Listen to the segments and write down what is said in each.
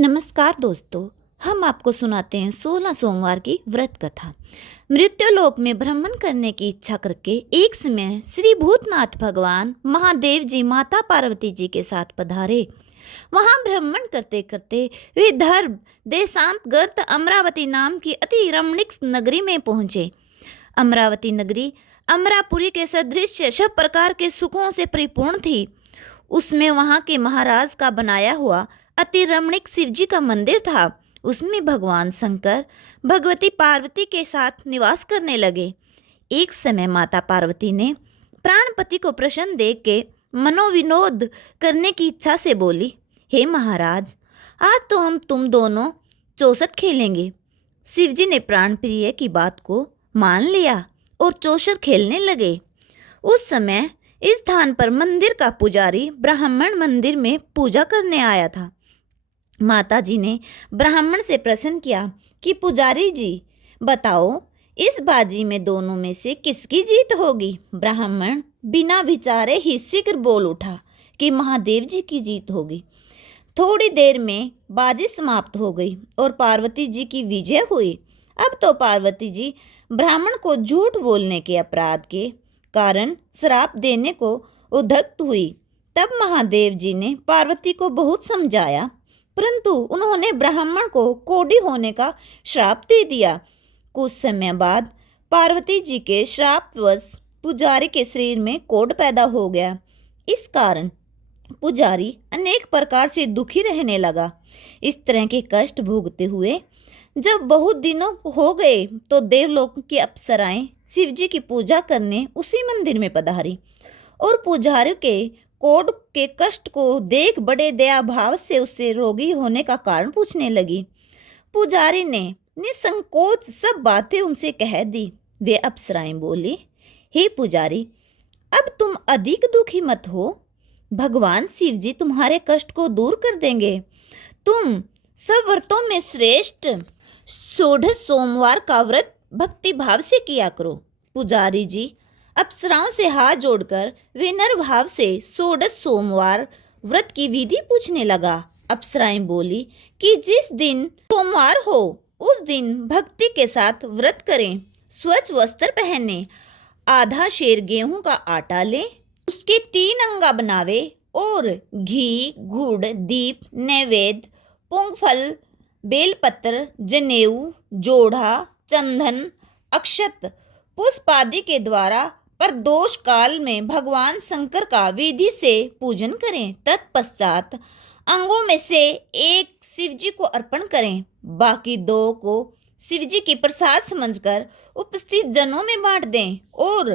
नमस्कार दोस्तों, हम आपको सुनाते हैं 16 सोमवार की व्रत कथा। मृत्युलोक में भ्रमण करने की इच्छा करके एक समय श्री भूतनाथ भगवान महादेव जी माता पार्वती जी के साथ पधारे। वहां भ्रमण करते करते वे धर्म देशांत गर्त अमरावती नाम की अति रमणीक नगरी में पहुंचे। अमरावती नगरी अमरापुरी के सदृश सब प्रकार के सुखों से परिपूर्ण थी। उसमें वहां के महाराज का बनाया हुआ अति रमणीक शिवजी का मंदिर था। उसमें भगवान शंकर भगवती पार्वती के साथ निवास करने लगे। एक समय माता पार्वती ने प्राणपति को प्रसन्न देख के मनोविनोद करने की इच्छा से बोली, हे महाराज, आज तो हम तुम दोनों चौसठ खेलेंगे। शिवजी ने प्राण प्रिय की बात को मान लिया और चौसठ खेलने लगे। उस समय इस स्थान पर मंदिर का पुजारी ब्राह्मण मंदिर में पूजा करने आया था। माता जी ने ब्राह्मण से प्रश्न किया कि पुजारी जी बताओ, इस बाजी में दोनों में से किसकी जीत होगी। ब्राह्मण बिना विचारे ही शीघ्र बोल उठा कि महादेव जी की जीत होगी। थोड़ी देर में बाजी समाप्त हो गई और पार्वती जी की विजय हुई। अब तो पार्वती जी ब्राह्मण को झूठ बोलने के अपराध के कारण श्राप देने को उद्यत हुई। तब महादेव जी ने पार्वती को बहुत समझाया, परंतु उन्होंने ब्राह्मण को कोढ़ी होने का श्राप दे दिया। कुछ समय बाद पार्वती जी के श्रापवश पुजारी के शरीर में कोढ़ पैदा हो गया। इस कारण पुजारी अनेक प्रकार से दुखी रहने लगा। इस तरह के कष्ट भोगते हुए जब बहुत दिनों हो गए तो देवलोक की अप्सराएं शिवजी की पूजा करने उसी मंदिर में पधारी और पुजारी के कोढ़ के कष्ट को देख बड़े दया भाव से उससे रोगी होने का कारण पूछने लगी। पुजारी ने निसंकोच सब बातें उनसे कह दी। वे अप्सराएं बोली, हे पुजारी, अब तुम अधिक दुखी मत हो। भगवान शिवजी तुम्हारे कष्ट को दूर कर देंगे। तुम सब व्रतों में श्रेष्ठ 16 सोमवार का व्रत भक्ति भाव से किया करो। पुजारी जी अप्सराओं से हाथ जोड़कर विनम्र भाव से 16 सोमवार व्रत की विधि पूछने लगा। अप्सराएं बोली कि जिस दिन सोमवार हो उस दिन भक्ति के साथ व्रत करें। स्वच्छ वस्त्र पहने, आधा शेर गेहूं का आटा ले, उसके 3 अंगा बनावे और घी, गुड़, दीप, नैवेद्य, मूंगफल, बेलपत्र, जनेऊ, जोड़ा, चंदन, अक्षत, पुष्प आदि के द्वारा प्रदोष काल में भगवान शंकर का विधि से पूजन करें। तत्पश्चात अंगों में से एक शिवजी को अर्पण करें, बाकी 2 को शिवजी की प्रसाद समझकर उपस्थित जनों में बांट दें और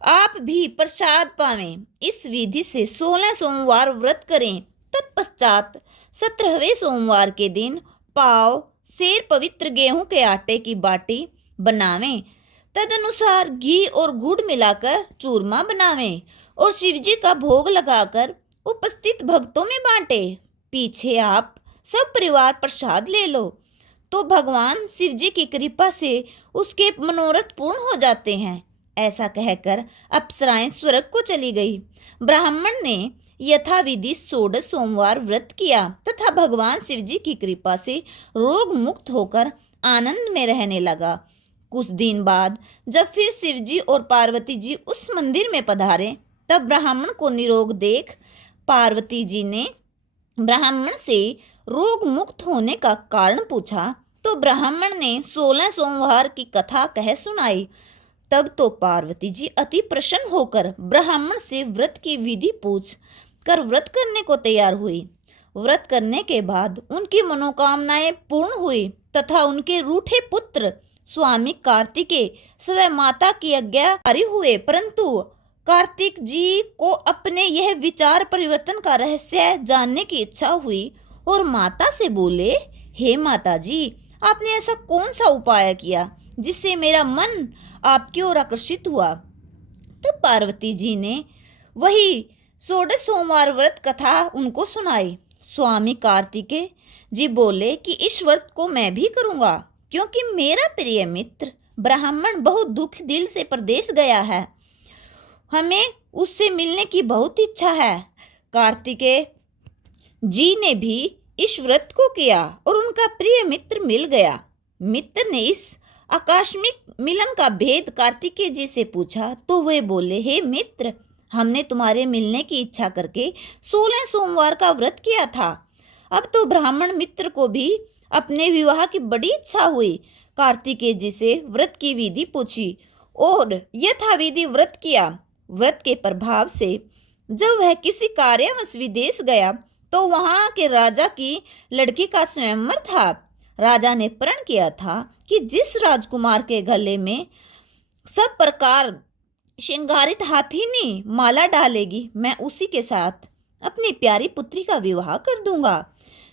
आप भी प्रसाद पावें। इस विधि से 16 सोमवार व्रत करें। तत्पश्चात 17वें सोमवार के दिन पाव शेर पवित्र गेहूं के आटे की बाटी बनावें। तदनुसार घी और गुड़ मिलाकर चूरमा बनावें और शिवजी का भोग लगाकर उपस्थित भक्तों में बांटें। पीछे आप सब परिवार प्रसाद ले लो तो भगवान शिवजी की कृपा से उसके मनोरथ पूर्ण हो जाते हैं। ऐसा कहकर अप्सराएं स्वर्ग को चली गई। ब्राह्मण ने यथाविधि 16 सोमवार व्रत किया तथा भगवान शिवजी की कृपा से रोग मुक्त होकर आनंद में रहने लगा। कुछ दिन बाद जब फिर शिवजी और पार्वती जी उस मंदिर में पधारे, तब ब्राह्मण को निरोग देख पार्वती जी ने ब्राह्मण से रोग मुक्त होने का कारण पूछा तो ब्राह्मण ने 16 सोमवार की कथा कह सुनाई। तब तो पार्वती जी अति प्रसन्न होकर ब्राह्मण से व्रत की विधि पूछ कर व्रत करने को तैयार हुई। व्रत करने के बाद उनकी मनोकामनाएं पूर्ण हुई तथा उनके रूठे पुत्र स्वामी कार्तिकेय स्वयं माता की आज्ञाकारी हुए, परंतु कार्तिक जी को अपने यह विचार परिवर्तन का रहस्य जानने की इच्छा हुई और माता से बोले, हे माता जी, आपने ऐसा कौन सा उपाय किया जिससे मेरा मन आपकी ओर आकर्षित हुआ। तब पार्वती जी ने वही 16 सोमवार व्रत कथा उनको सुनाई। स्वामी कार्तिकेय जी बोले कि इस व्रत को मैं भी करूँगा, क्योंकि मेरा प्रिय मित्र ब्राह्मण बहुत दुख दिल से प्रदेश गया है। हमें उससे मिलने की बहुत इच्छा है। कार्तिकेय जी ने भी इस व्रत को किया और उनका प्रिय मित्र मिल गया। मित्र ने इस आकस्मिक मिलन का भेद कार्तिकेय जी से पूछा तो वे बोले, हे मित्र, हमने तुम्हारे मिलने की इच्छा करके 16 सोमवार का व्रत किया था। अब तो ब्राह्मण मित्र को भी अपने विवाह की बड़ी इच्छा हुई। कार्तिकेय जी से व्रत की विधि पूछी और यथाविधि व्रत किया। व्रत के प्रभाव से जब वह किसी कार्यवश विदेश गया तो वहां के राजा की लड़की का स्वयंवर था। राजा ने प्रण किया था कि जिस राजकुमार के गले में सब प्रकार श्रृंगारित हाथीनी माला डालेगी, मैं उसी के साथ अपनी प्यारी पुत्री का विवाह कर दूंगा।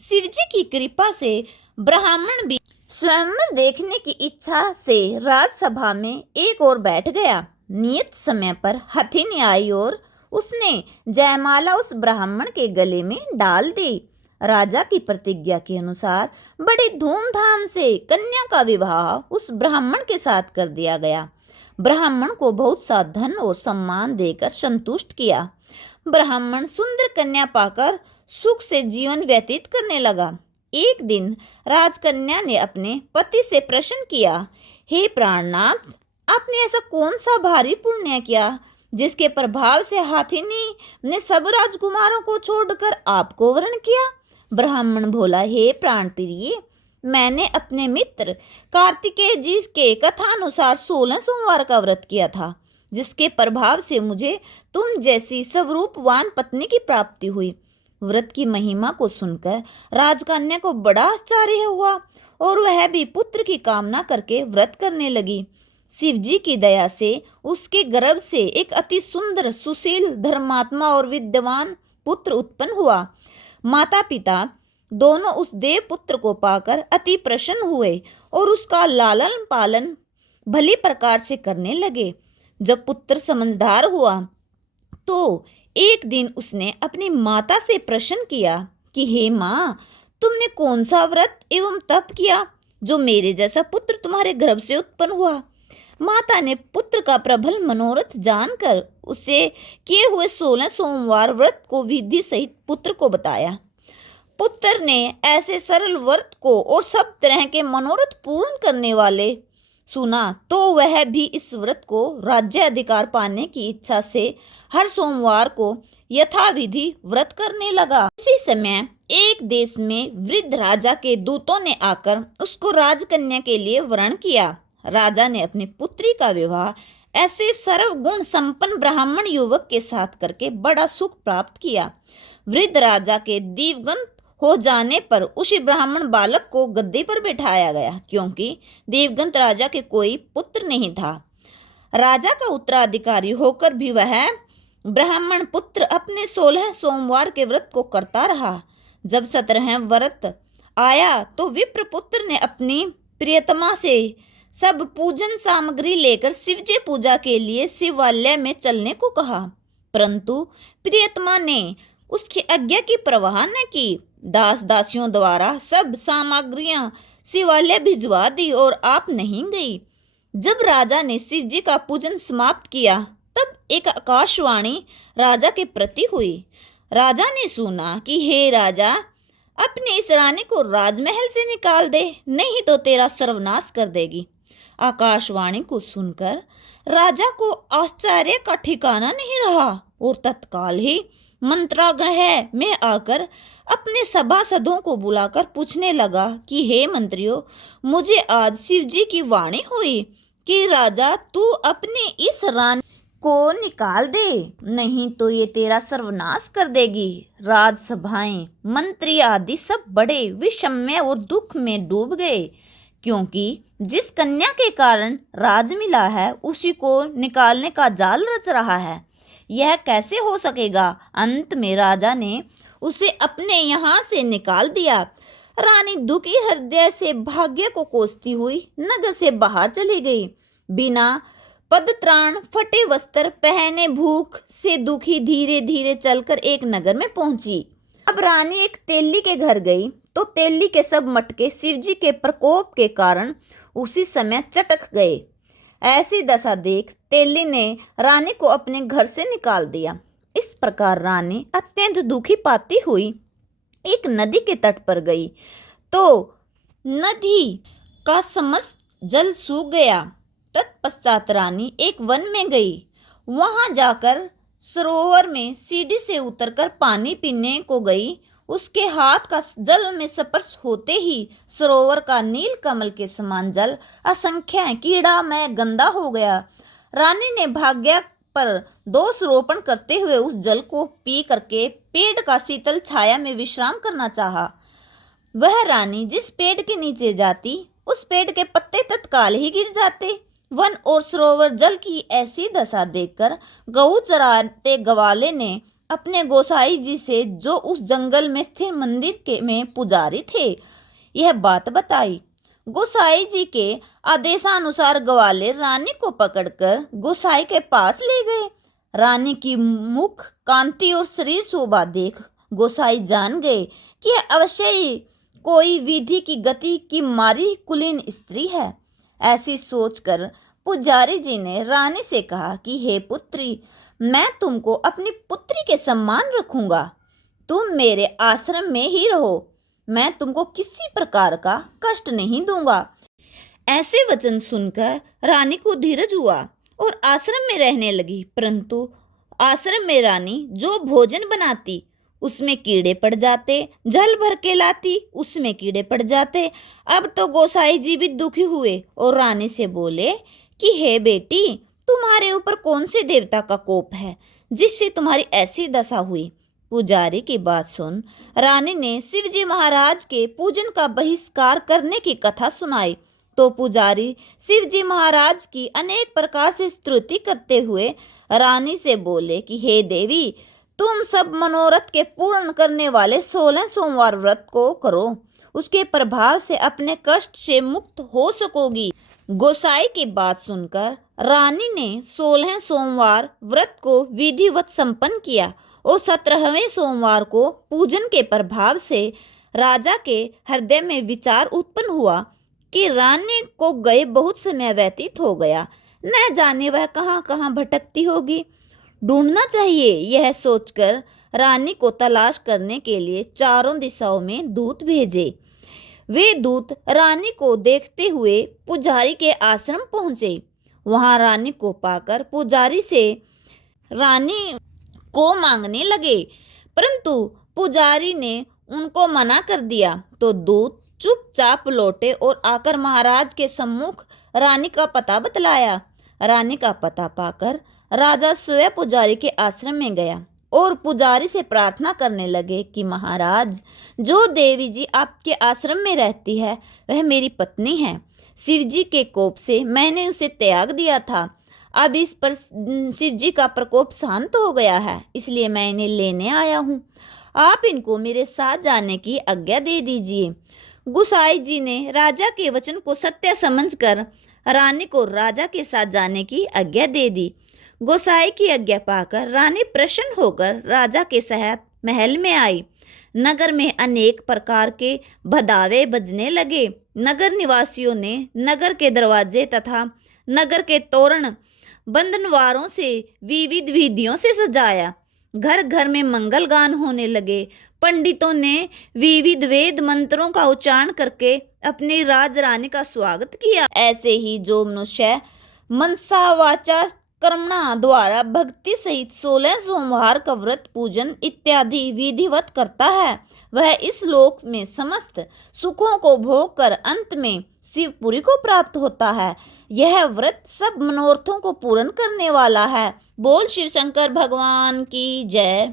शिवजी की कृपा से ब्राह्मण भी स्वयंवर देखने की इच्छा से राजसभा में एक ओर बैठ गया। नियत समय पर हथिनी आई और उसने जयमाला उस ब्राह्मण के गले में डाल दी। राजा की प्रतिज्ञा के अनुसार बड़ी धूमधाम से कन्या का विवाह उस ब्राह्मण के साथ कर दिया गया। ब्राह्मण को बहुत सा धन और सम्मान देकर संतुष्ट किया। ब्राह्मण सुंदर कन्या पाकर सुख से जीवन व्यतीत करने लगा। एक दिन राजकन्या ने अपने पति से प्रश्न किया, हे प्राणनाथ, आपने ऐसा कौन सा भारी पुण्य किया जिसके प्रभाव से हाथिनी ने सब राजकुमारों को छोड़कर आपको वरण किया? ब्राह्मण बोला, हे प्राण प्रिय, मैंने अपने मित्र कार्तिकेय जी के कथानुसार 16 सोमवार का व्रत किया था, जिसके प्रभाव से मुझे तुम जैसी स्वरूपवान पत्नी की प्राप्ति हुई। व्रत की महिमा को सुनकर राजकन्या को बड़ा आश्चर्य हुआ और वह भी पुत्र की कामना करके व्रत करने लगी। शिवजी की दया से उसके गर्भ से एक अति सुंदर, सुशील, धर्मात्मा और विद्वान पुत्र उत्पन्न हुआ। माता पिता दोनों उस देव पुत्र को पाकर अति प्रसन्न हुए और उसका लालन पालन भली प्रकार से करने लगे। जब पुत्र समझदार हुआ तो एक दिन उसने अपनी माता से प्रश्न किया कि हे माँ, तुमने कौन सा व्रत एवं तप किया जो मेरे जैसा पुत्र तुम्हारे गर्भ से उत्पन्न हुआ? माता ने पुत्र का प्रबल मनोरथ जानकर उसे किए हुए 16 सोमवार व्रत को विधि सहित पुत्र को बताया। पुत्र ने ऐसे सरल व्रत को और सब तरह के मनोरथ पूर्ण करने वाले सुना तो वह भी इस व्रत को राज्य अधिकार पाने की इच्छा से हर सोमवार को यथाविधि व्रत करने लगा। उसी समय एक देश में वृद्ध राजा के दूतों ने आकर उसको राजकन्या के लिए वरण किया। राजा ने अपनी पुत्री का विवाह ऐसे सर्वगुण संपन्न ब्राह्मण युवक के साथ करके बड़ा सुख प्राप्त किया। वृद्ध राजा के दिवंगत हो जाने पर उसी ब्राह्मण बालक को गद्दी पर बैठाया गया, क्योंकि देवगंत राजा के कोई पुत्र नहीं था। राजा का उत्तराधिकारी होकर भी वह ब्राह्मण पुत्र अपने 16 सोमवार के व्रत को करता रहा। जब 17वां व्रत आया तो विप्रपुत्र ने अपनी प्रियतमा से सब पूजन सामग्री लेकर शिवजी पूजा के लिए शिवालय में चलने को कहा, परंतु प्रियतमा ने उसकी आज्ञा की परवाह न की। दास दासियों द्वारा सब सामग्रियां शिवालय भिजवा दी और आप नहीं गई। जब राजा ने शिव जी का पूजन समाप्त किया तब एक आकाशवाणी राजा के प्रति हुई। राजा ने सुना कि हे राजा, अपने इस रानी को राजमहल से निकाल दे, नहीं तो तेरा सर्वनाश कर देगी। आकाशवाणी को सुनकर राजा को आश्चर्य का ठिकाना नहीं रहा और तत्काल ही मंत्रालय में आकर अपने सभासदों को बुलाकर पूछने लगा कि हे मंत्रियों, मुझे आज शिवजी की वाणी हुई कि राजा तू अपनी इस रानी को निकाल दे, नहीं तो ये तेरा सर्वनाश कर देगी। राजसभाएं, मंत्री आदि सब बड़े विषमय और दुख में डूब गए, क्योंकि जिस कन्या के कारण राज मिला है उसी को निकालने का जाल रच रहा है। यह कैसे हो सकेगा? अंत में राजा ने उसे अपने यहाँ से निकाल दिया। रानी दुखी हृदय से भाग्य को कोसती हुई नगर से बाहर चली गई। बिना पदत्राण, फटे वस्त्र पहने, भूख से दुखी धीरे धीरे चलकर एक नगर में पहुंची। अब रानी एक तेली के घर गई तो तेली के सब मटके शिवजी के प्रकोप के कारण उसी समय चटक गए। ऐसी दशा देख तेली ने रानी को अपने घर से निकाल दिया। इस प्रकार रानी अत्यंत दुखी पाती हुई एक नदी के तट पर गई तो नदी का समस्त जल सूख गया। तत्पश्चात रानी एक वन में गई। वहां जाकर सरोवर में सीढ़ी से उतरकर पानी पीने को गई। उसके हाथ का जल में स्पर्श होते ही सरोवर का नील कमल के समान जल असंख्य कीड़ामय गंदा हो गया। रानी ने भाग्य पर दोष रोपण करते हुए उस जल को पी करके पेड़ का शीतल छाया में विश्राम करना चाहा। वह रानी जिस पेड़ के नीचे जाती उस पेड़ के पत्ते तत्काल ही गिर जाते। वन और सरोवर जल की ऐसी दशा देखकर गऊ चराते ग्वाले ने अपने गोसाई जी से, जो उस जंगल में स्थिर मंदिर के में पुजारी थे, यह बात बताई। गोसाई जी के आदेशानुसार ग्वाले रानी को पकड़कर गोसाई के पास ले गए। रानी की मुख कांति और शरीर शोभा देख गोसाई जान गए कि यह अवश्य ही कोई विधि की गति की मारी कुलीन स्त्री है। ऐसी सोचकर पुजारी जी ने रानी से कहा कि हे पुत्री, मैं तुमको अपनी पुत्री के समान रखूंगा। तुम मेरे आश्रम में ही रहो। मैं तुमको किसी प्रकार का कष्ट नहीं दूंगा। ऐसे वचन सुनकर रानी को धीरज हुआ और आश्रम में रहने लगी। परंतु आश्रम में रानी जो भोजन बनाती उसमें कीड़े पड़ जाते, जल भर के लाती उसमें कीड़े पड़ जाते। अब तो गोसाई जी भी दुखी हुए और रानी से बोले कि हे बेटी, तुम्हारे ऊपर कौन से देवता का कोप है जिससे तुम्हारी ऐसी दशा हुई। पुजारी की बात सुन रानी ने शिवजी महाराज के पूजन का बहिष्कार करने की कथा सुनाई। तो पुजारी शिवजी महाराज की अनेक प्रकार से स्तुति करते हुए रानी से बोले कि हे देवी, तुम सब मनोरथ के पूर्ण करने वाले 16 सोमवार व्रत को करो। उसके प्रभाव से अपने कष्ट से मुक्त हो सकोगी। गोसाई की बात सुनकर रानी ने 16 सोमवार व्रत को विधिवत संपन्न किया और 17वें सोमवार को पूजन के प्रभाव से राजा के हृदय में विचार उत्पन्न हुआ कि रानी को गए बहुत समय व्यतीत हो गया, न जाने वह कहाँ कहाँ भटकती होगी। ढूंढना चाहिए। यह सोचकर रानी को तलाश करने के लिए चारों दिशाओं में दूत भेजे। वे दूत रानी को देखते हुए पुजारी के आश्रम पहुंचे। वहां रानी को पाकर पुजारी से रानी को मांगने लगे, परंतु पुजारी ने उनको मना कर दिया। तो दूत चुपचाप लौटे और आकर महाराज के सम्मुख रानी का पता बतलाया। रानी का पता पाकर राजा स्वयं पुजारी के आश्रम में गया और पुजारी से प्रार्थना करने लगे कि महाराज, जो देवी जी आपके आश्रम में रहती है वह मेरी पत्नी है। शिवजी के कोप से मैंने उसे त्याग दिया था। अब इस पर शिवजी का प्रकोप शांत हो गया है, इसलिए मैं इन्हें लेने आया हूँ। आप इनको मेरे साथ जाने की आज्ञा दे दीजिए। गोसाई जी ने राजा के वचन को सत्य समझकर रानी को राजा के साथ जाने की आज्ञा दे दी। गोसाई की आज्ञा पाकर रानी प्रसन्न होकर राजा के साथ महल में आई। नगर में अनेक प्रकार के भदावे बजने लगे। नगर निवासियों ने नगर के दरवाजे तथा नगर के तोरण बंधनवारों से विविध विधियों से सजाया। घर घर में मंगल गान होने लगे। पंडितों ने विविध वेद मंत्रों का उच्चारण करके अपनी राज रानी का स्वागत किया। ऐसे ही जो मनुष्य मनसा वाचा कर्मणा द्वारा भक्ति सहित 16 सोमवार का व्रत पूजन इत्यादि विधिवत करता है, वह इस लोक में समस्त सुखों को भोग कर अंत में शिवपुरी को प्राप्त होता है। यह व्रत सब मनोरथों को पूर्ण करने वाला है। बोल शिव शंकर भगवान की जय।